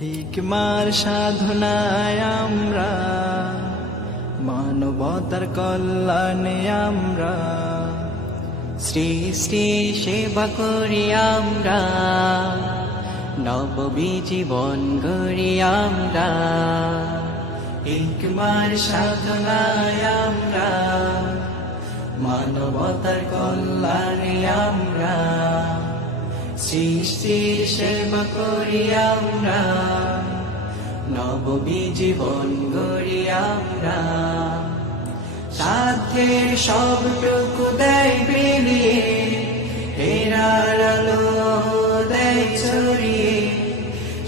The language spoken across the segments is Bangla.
হিকমার সাধনায় আমরা, মানবতার কল্যাণে আমরা, সৃষ্টি সেবা করি আমরা, নববী জীবন গড়ি আমরা। হিকমার সাধনায় আমরা, মানবতার কল্যাণে আমরা, সৃষ্টি সেবা করি আমরা, নববী জীবন গড়ি আমরা। সাধ্যের সবটুকু দেয় বিলিয়ে, হেরার আলো দেয় ছড়িয়ে।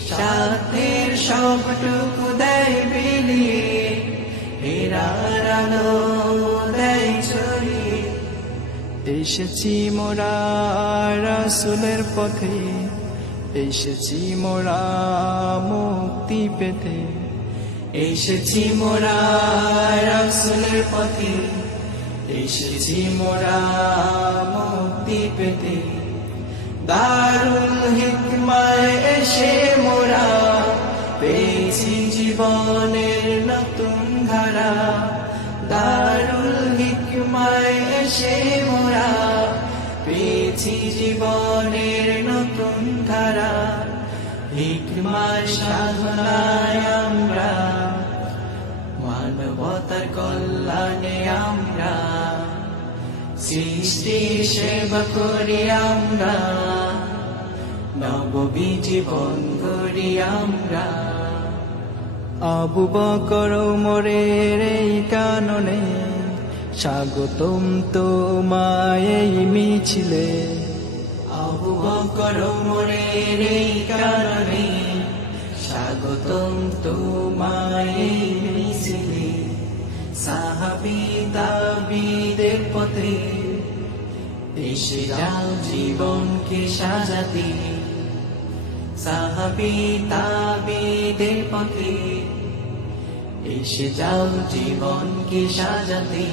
সাধ্যের সবটুকু দেয় বিলিয়ে, হেরার আলো দেয় ছড়িয়ে। এসেছি মোরা রাসূলের পথে, এসেছি মোরা মুক্তি পেতে। এসেছি মোরা রাসূলের পথে, এসেছি মোরা মুক্তি পেতে। দারুল হিকমায় এসে মোরা পেয়েছি জীবনের নতুন ধারা। দারুল হিকমায় এসে মোরা পেয়েছি জীবনের নতুন ধারা। হিকমার সাধনায় আমরা, মানবতার কল্যাণে আমরা, সৃষ্টির সেবা করি আমরা, নববী জীবন গড়ি আমরা। আবু বকর ওমরের এই কাননে, স্বাগতম তোমায় এই মিছিলে। আবু বকর ওমরের এই কাননে, স্বাগতম তোমায় এই মিছিলে। সাহাবী তাবিদের পথে এসে যাও জীবনকে সাজাতে। সাহাবী তাবিদের পথে এসে যাও জীবনকে সাজাতে।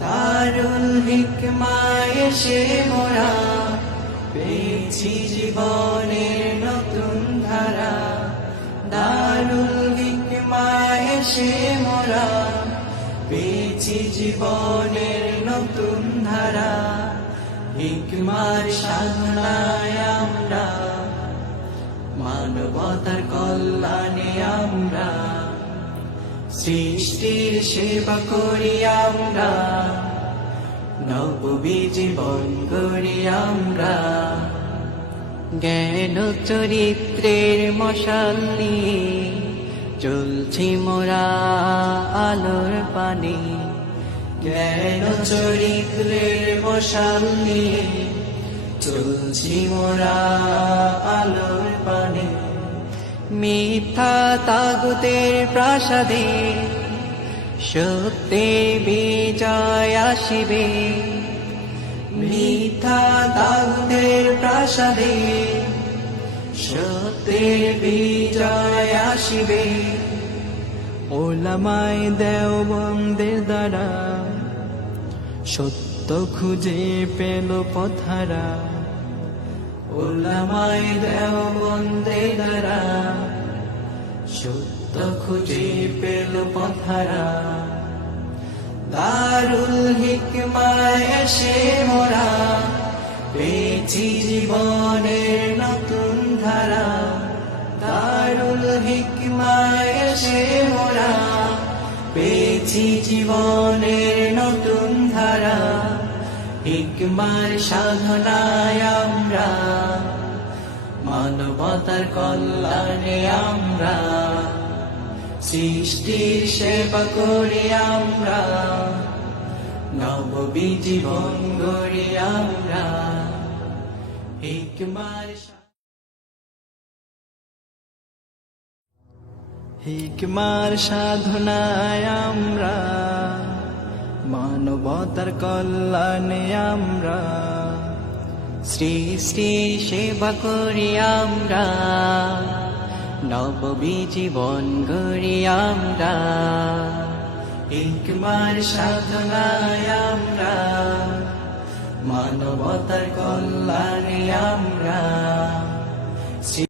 দারুল হিকমায় এসে মোরা পেয়েছি জীবনের নতুন ধারা। দারুল হিকমায় এসে মোরা পেয়েছি জীবনের নতুন ধারা। হিকমার সাধনায় আমরা, মানবতার কল্যাণে আমরা, সৃষ্টির সেবা করি আমরা, নববী জীবন গড়ি আমরা। জ্ঞান চরিত্রের মশাল নিয়ে চলছি মোরা আলোর পানে। জ্ঞান চরিত্রের মশাল নিয়ে চলছি মোরা আলোর পানে। মিথ্যা তাগুতের প্রাসাদে সত্যের বিজয় আসিবে। মিথ্যা তাগুতের প্রাসাদে সত্যের বিজয় আসিবে। ওলামায়ে দেওবন্দের দ্বারা সত্য খুঁজে পেল পথহারা। ওলামায়ে দেওবন্দের দ্বারা সত্য খুঁজে পেল পথহারা। দারুল হিকমায় এসে মোরা পেয়েছি জীবনের নতুন ধারা। দারুল হিকমায় এসে মোরা পেয়েছি জীবনের নতুন ধারা। হিকমার সাধনায় আমরা, মানবতার কল্যাণে আমরা, সৃষ্টির সেবা করি আমরা, নববী জীবন গড়ি আমরা। হিকমার সাধনায় আমরা, মানবতার কল্যাণে আমরা, সৃষ্টি সেবা করি আমরা, নববী জীবন গড়ি আমরা। হিকমার সাধনায় আমরা, মানবতার কল্যাণে আমরা,